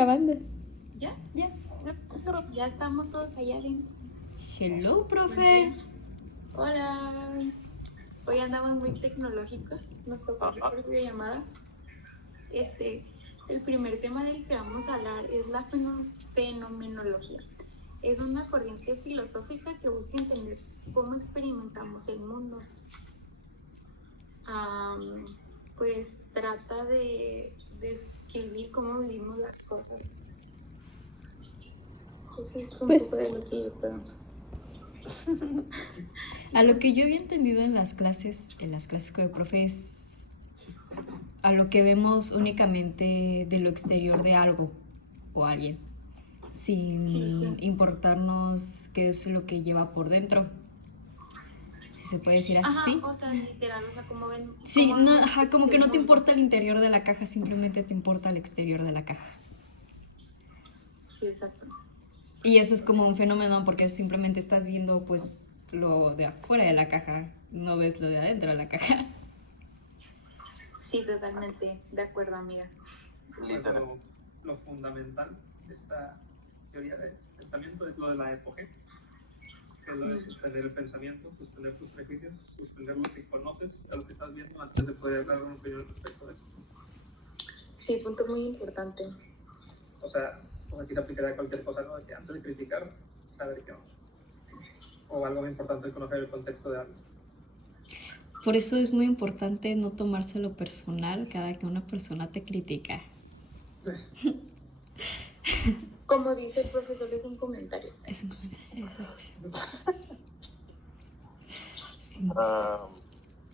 grabando. ¿Ya? Ya. Ya estamos todos allá adentro. Hello, profe. Hola. Hoy andamos muy tecnológicos. Nos tocó hacer por videollamada. El primer tema del que vamos a hablar es la fenomenología. Es una corriente filosófica que busca entender cómo experimentamos el mundo. Pues trata de describir cómo vivimos las cosas. Eso es un poco de lo que yo creo. A lo que yo había entendido en las clases con el profe es a lo que vemos únicamente de lo exterior de algo o alguien, sin importarnos qué es lo que lleva por dentro. Si se puede decir así. Ajá, o sea, literal, o sea, como ven. Sí, no, como que no te importa el interior de la caja, simplemente te importa el exterior de la caja. Sí, exacto. Y eso es como un fenómeno porque simplemente estás viendo pues lo de afuera de la caja, no ves lo de adentro de la caja. Sí, totalmente de acuerdo, amiga. Lo fundamental de esta teoría de pensamiento es lo de la epoge, que es lo de suspender el pensamiento, suspender tus prejuicios, suspender lo que conoces, a lo que estás viendo antes de poder dar una opinión respecto a eso. Sí, punto muy importante. O sea, pues aquí se aplicaría cualquier cosa, ¿no? De que antes de criticar, saber qué vamos. O algo muy importante es conocer el contexto de algo. Por eso es muy importante no tomárselo personal cada que una persona te critica. Como dice el profesor, es un comentario. Es un comentario, sí.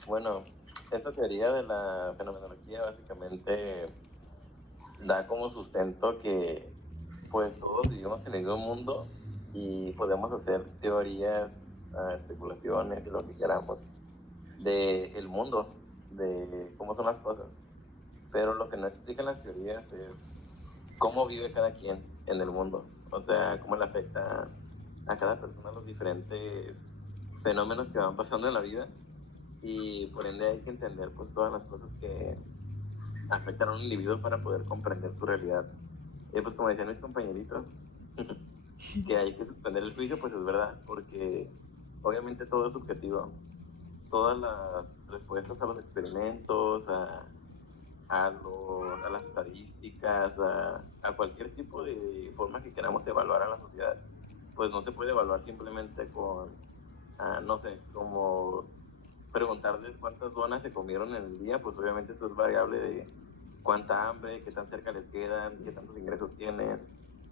Bueno, esta teoría de la fenomenología básicamente da como sustento que pues todos vivimos en el mismo mundo y podemos hacer teorías, especulaciones, lo que queramos del mundo, de cómo son las cosas. Pero lo que no explican las teorías es cómo vive cada quien en el mundo. O sea, cómo le afecta a cada persona los diferentes fenómenos que van pasando en la vida. Y por ende hay que entender pues todas las cosas que afectan a un individuo para poder comprender su realidad. Y pues como decían mis compañeritos, que hay que suspender el juicio, pues es verdad, porque obviamente todo es subjetivo. Todas las respuestas a los experimentos, a las estadísticas, a cualquier tipo de forma que queramos evaluar a la sociedad, pues no se puede evaluar simplemente con, no sé, como preguntarles cuántas donas se comieron en el día, pues obviamente esto es variable de cuánta hambre, qué tan cerca les quedan, qué tantos ingresos tienen,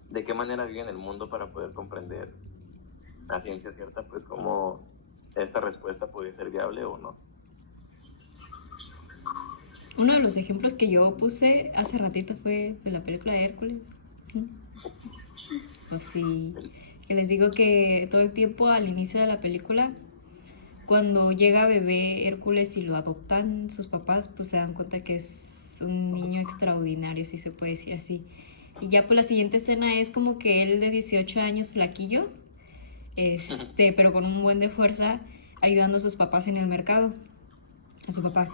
de qué manera viven el mundo para poder comprender a ciencia cierta, pues cómo esta respuesta puede ser viable o no. Uno de los ejemplos que yo puse hace ratito fue de la película de Hércules. Pues sí, que les digo que todo el tiempo al inicio de la película, cuando llega bebé Hércules y lo adoptan sus papás, pues se dan cuenta que es un niño extraordinario, si se puede decir así. Y ya pues la siguiente escena es como que él de 18 años flaquillo, pero con un buen de fuerza, ayudando a sus papás en el mercado, a su papá.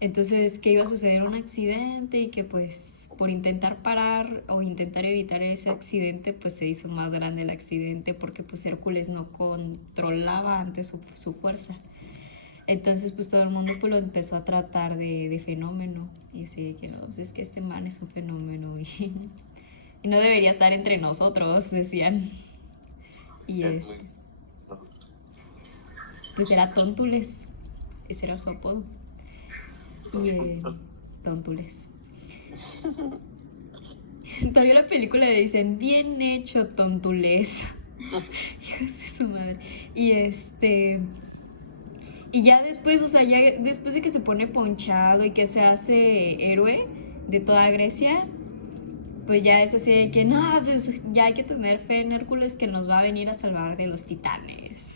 Entonces que iba a suceder un accidente y que pues por intentar parar o intentar evitar ese accidente pues se hizo más grande el accidente porque pues Hércules no controlaba antes su fuerza. Entonces pues todo el mundo pues lo empezó a tratar de fenómeno y así que no, pues es que este man es un fenómeno y no debería estar entre nosotros, decían. Y pues era Tóntules, ese era su apodo. Y Tóntules. Todavía la película le dicen, bien hecho, Tóntules. Hijos de su madre. Y ya después, o sea, ya después de que se pone ponchado y que se hace héroe de toda Grecia, pues ya es así de que, no, pues ya hay que tener fe en Hércules que nos va a venir a salvar de los titanes.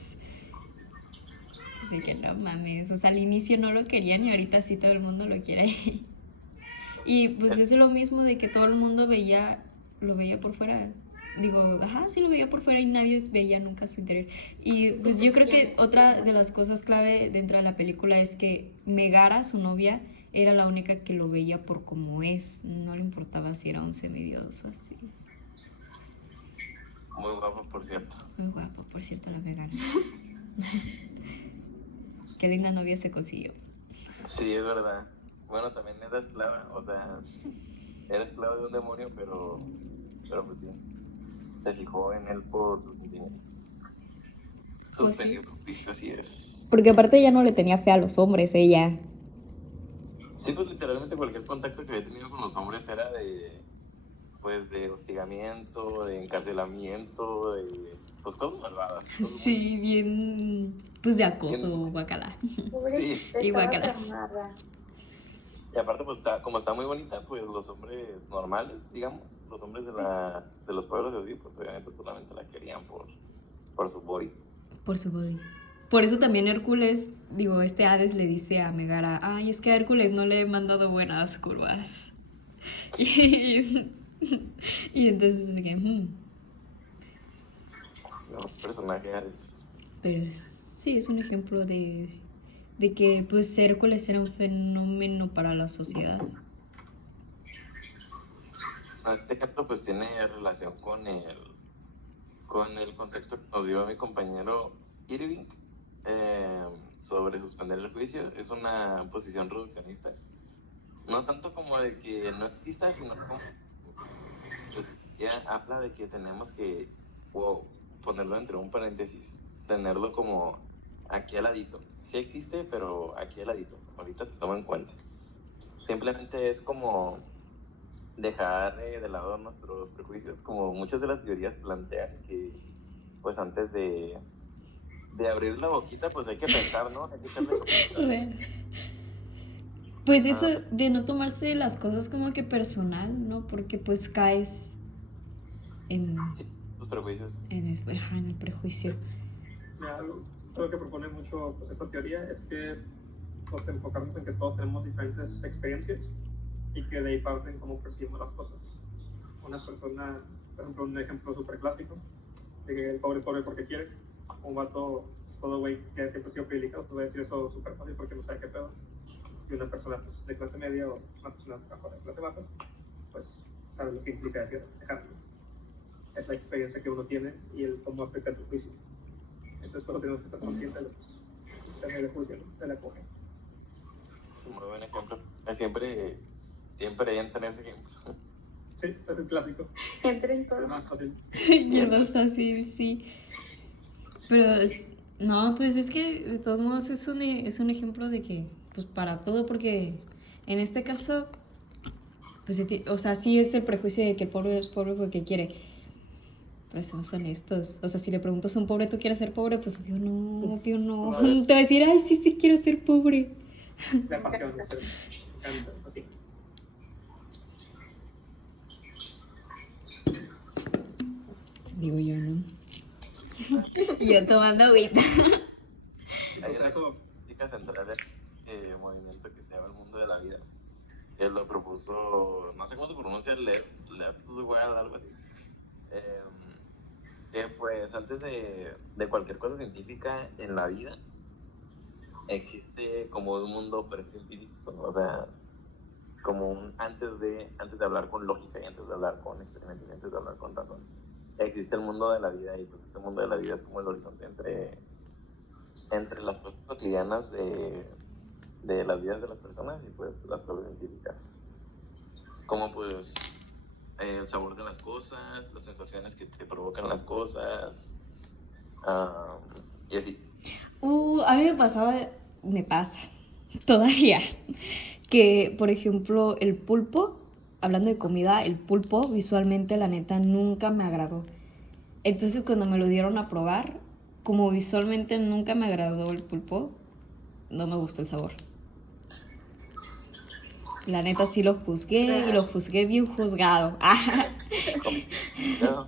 Así que no mames, o sea, al inicio no lo querían y ahorita sí todo el mundo lo quiere. Y pues es lo mismo de que todo el mundo lo veía por fuera. Digo, sí lo veía por fuera y nadie veía nunca su interior. Y pues yo creo que otra de las cosas clave dentro de la película es que Megara, su novia, era la única que lo veía por como es, no le importaba si era un semidios o así. Muy guapo, por cierto. Muy guapo, por cierto, la vegana. Qué linda novia se consiguió. Sí, es verdad. Bueno, también era esclava, o sea, era esclava de un demonio, pero pues sí, se fijó en él por sus sentimientos. Pues sí. Suspendió su juicio, así es. Porque aparte ya no le tenía fe a los hombres, ella. Sí, pues literalmente cualquier contacto que había tenido con los hombres era pues de hostigamiento, de encarcelamiento, de pues cosas malvadas. Sí, bien, pues de acoso, Bien. guacala. Pobrecita, Y estaba guácala. traumada. Y aparte, pues como está muy bonita, pues los hombres normales, digamos, los hombres de los pueblos de así, pues obviamente solamente la querían por su body. Por su body. Por eso también Hércules, digo, este Hades le dice a Megara, ay, es que a Hércules no le he mandado buenas curvas. Y entonces es que, No, personaje Ares. pero sí, es un ejemplo de que pues Hércules era un fenómeno para la sociedad. Este ejemplo pues tiene relación con el contexto que nos dio mi compañero Irving sobre suspender el juicio. Es una posición reduccionista. No tanto como de que no exista, sino como pues ella habla de que tenemos que ponerlo entre un paréntesis, tenerlo como aquí al ladito. Sí existe, pero aquí al ladito. Ahorita te tomo en cuenta. Simplemente es como dejar de lado nuestros prejuicios, como muchas de las teorías plantean que pues antes de abrir la boquita pues hay que pensar, ¿no? Hay que echarle Pues eso de no tomarse las cosas como que personal, ¿no? Porque pues caes en, sí, los prejuicios. en el prejuicio. Ya, algo que propone mucho pues, esta teoría es que nos enfocamos en que todos tenemos diferentes experiencias y que de ahí parten cómo percibimos las cosas. Una persona, por ejemplo, un ejemplo súper clásico, de que el pobre es pobre porque quiere. Un vato es todo güey que siempre ha sido privilegiado, pues va a decir eso súper fácil porque no sabe qué pedo. Y una persona pues, de clase media o una persona de clase baja, pues sabe lo que implica dejarlo. Es la experiencia que uno tiene y el cómo afecta tu juicio. Entonces, por eso tenemos que estar conscientes de pues, sistema de juicio, ¿no? De la coge. Es un muy buen ejemplo. Siempre entra en ese ejemplo. Sí, es el clásico. Entra en todo. Es más fácil. Y es más fácil, sí. Pero no, pues es que de todos modos es un ejemplo de que, pues para todo, porque en este caso, pues, o sea, sí es el prejuicio de que el pobre es pobre porque quiere. Pero seamos honestos. O sea, si le preguntas a un pobre, ¿tú quieres ser pobre? Pues obvio no, obvio no. Te va a decir, ay, sí, sí quiero ser pobre. La pasión de ser canta, así. Digo yo, ¿no? Yo tomando agüita. Hay una Eso, crítica central del movimiento que se llama el mundo de la vida. Que lo propuso, no sé cómo se pronuncia, Leftswell, algo así. Que pues antes de cualquier cosa científica en la vida existe como un mundo precientífico, o sea, como un antes de hablar con lógica y antes de hablar con experimentos y antes de hablar con razón. Existe el mundo de la vida y pues este mundo de la vida es como el horizonte entre las cosas cotidianas de las vidas de las personas y pues las cosas científicas. Como pues el sabor de las cosas, las sensaciones que te provocan las cosas, y así. A mí me pasa todavía, que por ejemplo el pulpo, hablando de comida, el pulpo visualmente la neta nunca me agradó. Entonces cuando me lo dieron a probar, como visualmente nunca me agradó el pulpo, no me gustó el sabor. La neta sí lo juzgué y lo juzgué bien juzgado. No,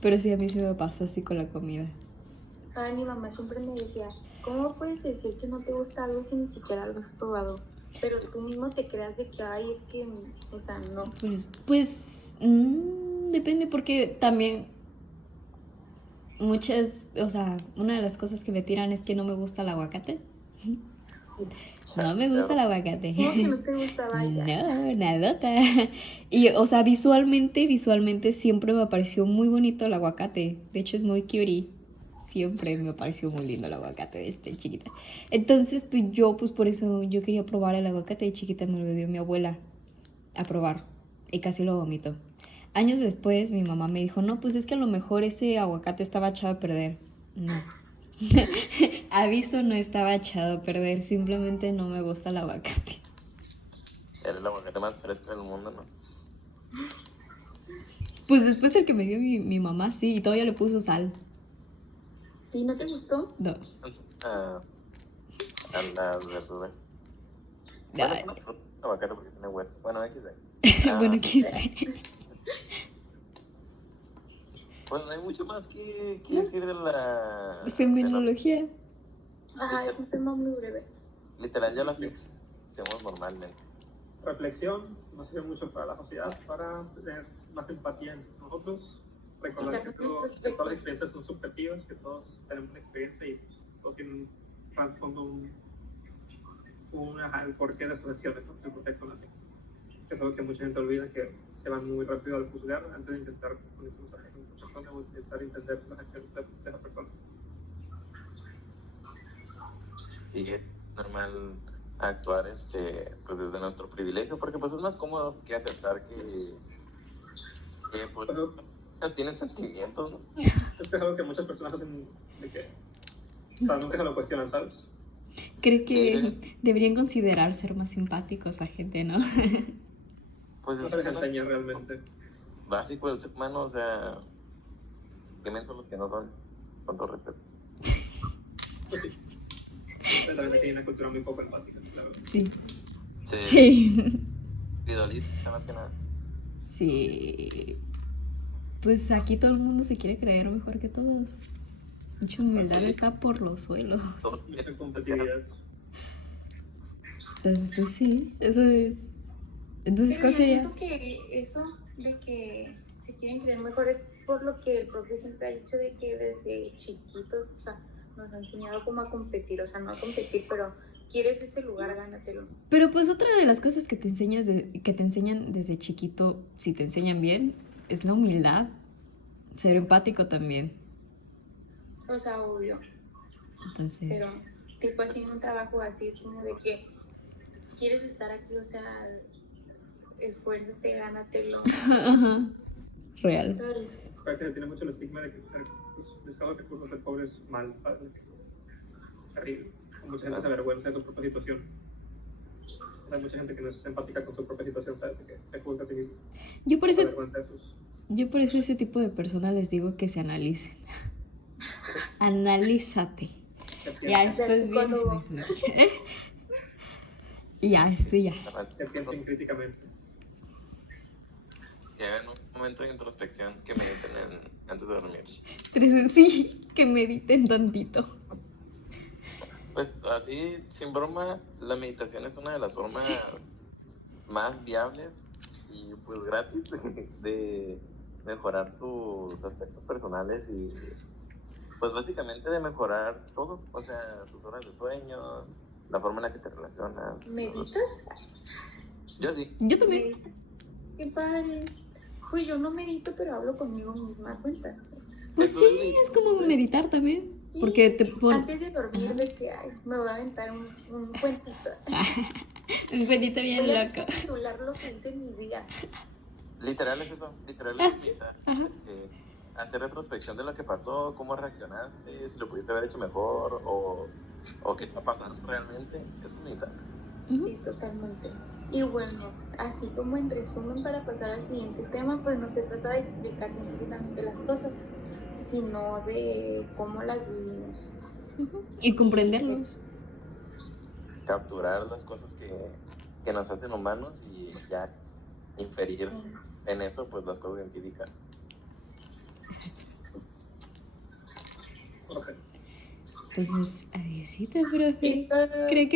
Pero sí, a mí sí me pasó así con la comida. Ay, mi mamá siempre me decía, ¿cómo puedes decir que no te gusta algo si ni siquiera lo has probado? Pero tú mismo te creas de que, ay, es que, o sea, no. Pues depende porque también o sea, una de las cosas que me tiran es que no me gusta el aguacate. No me gusta el aguacate. ¿Cómo que no te gustaba ya? No, nadota. Y, o sea, visualmente siempre me pareció muy bonito el aguacate. De hecho, es muy cutie. Siempre me pareció muy lindo el aguacate desde chiquita. Entonces, pues por eso yo quería probar el aguacate. De chiquita me lo dio mi abuela a probar. Y casi lo vomito. Años después, mi mamá me dijo, no, pues es que a lo mejor ese aguacate estaba echado a perder. No. Aviso, no estaba echado a perder, simplemente no me gusta el aguacate. Era el aguacate más fresco del mundo, ¿no? Pues después el que me dio mi mamá, sí, y todavía le puso sal. ¿Sí no te gustó? No. A, a las verduras. Bueno, Ay. es una fruta, el aguacate porque tiene hueso. Bueno, XD. Bueno, quise. Pues no hay mucho más que decir de la... Feminología. Ajá, es un tema muy breve. Literal, ya lo hacemos normalmente. Reflexión nos sirve mucho para la sociedad, para tener más empatía en nosotros, recordar que todas las experiencias son subjetivas, que todos tenemos una experiencia y pues, todos tienen un trasfondo, el porqué de sus acciones, ¿no? El porqué con así. Es algo que mucha gente olvida, que se van muy rápido al juzgar antes de intentar conocer a esa persona o intentar entender las acciones de esa persona. Y es normal actuar pues desde nuestro privilegio, porque pues es más cómodo que aceptar que pues, tienen sentimientos, ¿no? Es algo que muchas personas hacen de que, o sea, nunca se lo cuestionan, ¿sabes? Creo que deberían considerar ser más simpáticos a gente, ¿no? Pues No se les enseña realmente. Básico del ser humano, o sea, ¿qué men son los que no son? Con todo respeto. Pues sí. Pero también tiene una cultura muy poco empática, claro. Sí. Sí. Sí. Individualista, más que nada. Sí. Pues aquí todo el mundo se quiere creer mejor que todos. Mucha humildad está por los suelos. Mucha competitividad. Entonces, pues sí, eso es. Entonces, Pero ¿cuál yo sería? siento que eso de que se quieren creer mejor es por lo que el profe siempre ha dicho de que desde chiquitos, o sea, nos ha enseñado como a competir, o sea, no a competir, pero quieres este lugar, gánatelo. Pero pues otra de las cosas que te enseñan desde chiquito, si te enseñan bien, es la humildad. Ser empático también. O sea, obvio. Entonces, Pero tipo así en un trabajo así es como de que quieres estar aquí, o sea, esfuérzate, gánatelo. ajá. Real. ¿Sabes? Parece que se tiene mucho el estigma de que ser escasos recursos, ser pobre es mal, ¿sabes? Terrible. Mucha gente se avergüenza de su propia situación. Hay mucha gente que no es empática con su propia situación, ¿sabes? Que se juzga a sí mismo. Yo por Se eso, avergüenza de sus... ese tipo de personas les digo que se analicen. Analízate. Ya después vienes. Y ya, ya. Que piensen críticamente. Que hagan un momento de introspección, que mediten antes de dormir. Sí, que mediten tantito. Pues así, sin broma, la meditación es una de las formas más viables y pues gratis de mejorar tus aspectos personales y pues básicamente de mejorar todo, o sea, tus horas de sueño, la forma en la que te relacionas. ¿Meditas? Yo sí. Yo también. Qué padre. Pues yo no medito, pero hablo conmigo misma, cuenta. Pues Eso sí, es como meditar también. Sí, Porque te pones. antes de dormir, de que ay, me voy a aventar un cuentito. Un cuentito bien Voy a loco. recapitular lo que hice en mi día. Literal es eso, literal Ah, es sí. meditar. Ajá. Hacer retrospección de lo que pasó, cómo reaccionaste, si lo pudiste haber hecho mejor o qué está pasando realmente. Eso es meditar. Sí, totalmente. Y bueno, así como en resumen, para pasar al siguiente tema, pues no se trata de explicar científicamente las cosas, sino de cómo las vivimos. Y comprenderlos. Capturar las cosas que nos hacen humanos y ya inferir en eso pues las cosas científicas. Okay. Entonces, adiósito, profe. Y todo. Creo que